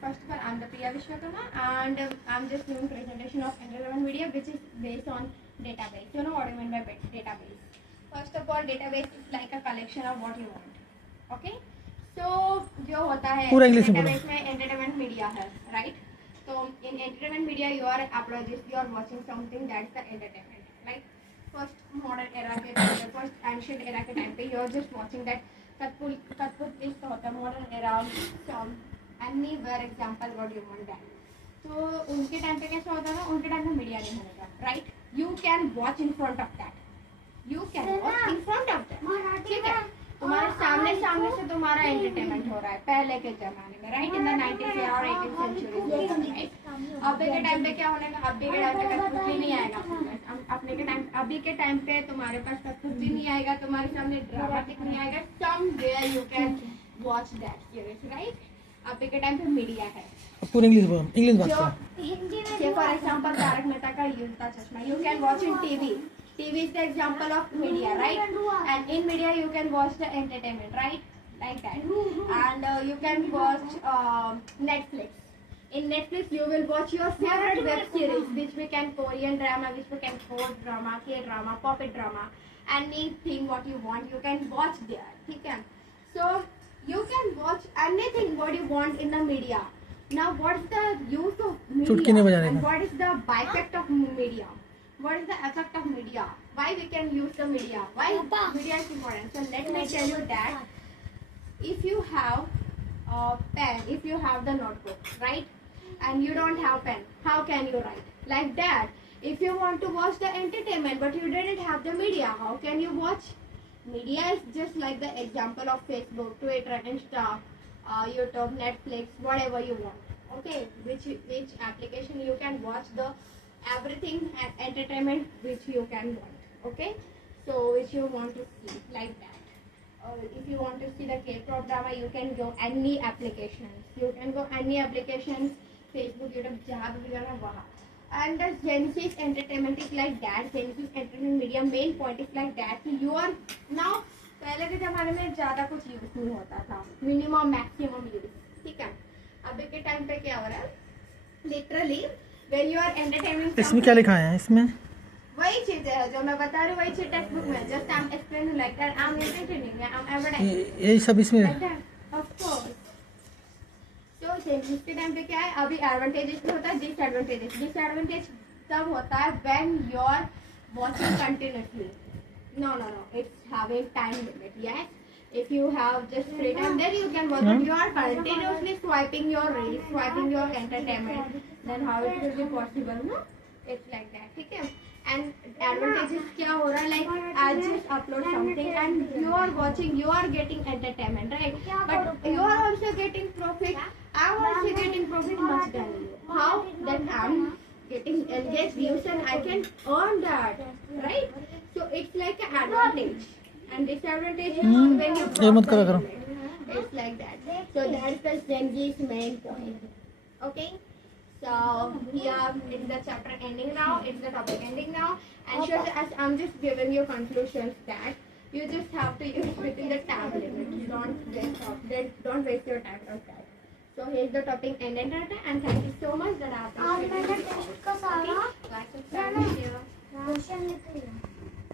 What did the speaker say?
first of all, I'm the Priya Vishwakarma, and I'm just doing presentation of entertainment media, which is based on database. You know what I mean by database? First of all, database is like a collection of what you want. Okay? So जो होता है database में entertainment media है, right? So in entertainment media, you are apologist, you are watching something that's the entertainment. Like first modern era के time पे, first ancient era के time पे, you are just watching that Katput is होता modern era some anywhere example what you want that. तो उनके time पे कैसा होता था? उनके टाइम पे मीडिया नहीं होता, right? You can watch in front of that. You can watch in front of that. ठीक है? तुम्हारे सामने से तुम्हारा एंटरटेनमेंट हो रहा है पहले के जमाने में, राइट? इन द 90s और 18th सेंचुरी, राइट? अभी के टाइम पे क्या होने का? अभी के टाइम पे कुछ भी नहीं आएगा। अभी के टाइम पे तुम्हारे पास कुछ भी नहीं आएगा, तुम्हारे सामने ड्रामेटिक नहीं आएगा। Somewhere you can watch that series, right? अभी के टाइम पे मीडिया है। पूरी इंग्लिश बात करो। हिंदी में फॉर एग्जांपल तारक मेहता का उल्टा चश्मा, you can watch in TV. TV is the example of media, right? And in media you can watch the entertainment, right? Like that. And you can watch Netflix. In Netflix you will watch your favorite web series, which we can Korean drama, which we can Korean drama, K-drama, puppet drama, anything what you want you can watch there. Okay? So you can watch anything what you want in the media. Now what's the use of media and what is the byproduct of media? What is the effect of media? Why we can use the media? Why media is important? So let me tell you that if you have a pen, if you have the notebook, right? And you don't have pen, how can you write? Like that. If you want to watch the entertainment but you didn't have the media, how can you watch? Media is just like the example of Facebook, Twitter, Insta, YouTube, Netflix, whatever you want. Okay, which application you can watch the everything and entertainment which you can want. Okay, so which you want to see, like that. If you want to see the K-pop drama, you can go any applications. You can go any applications, Facebook, YouTube, जहाँ भी जाना वहाँ. And the Genesis entertainment is like that. Genesis entertainment media main point is like that. You are now पहले के ज़माने में ज़्यादा कुछ यूज़ नहीं होता था, मिनिमम मैक्सिमम यूज़, ठीक है? अभी के टाइम पे क्या हो रहा है? Literally when you are entertaining. इसमें क्या लिखा है? इसमें वही चीज है जो मैं बता रही हूँ, वही चीज टेक्स्ट बुक में just I am explaining like that. I am entertaining, I am advertising, यही सब इसमें लाइक दैट ऑफ कोर्स. तो चेंजेस के टाइम पे क्या है? अभी एडवांटेजेस भी होता है, डिसएडवांटेज तब होता है when you are watching continuously. No, it's having time limit. Yes, if you have just free time, then you can watch. But you are continuously swiping your reels, swiping your entertainment, then how it will be possible? No, it's like that. ठीक है? And advantages क्या हो रहा है? Like I just upload something and you are watching, you are getting entertainment, right? But you are also getting profit. I'm also getting profit much than you. How? That I'm getting engaged views and I can earn that, right? So it's like an advantage. And disadvantage is when you it's like that. So that's the Gen Z's main point. Okay, so here is the chapter ending now, it's the topic ending now, and sure, as I'm just giving you conclusions that you just have to use within the time limit. Don't waste your time on that. So here's the topic ended, and thank you so much that I have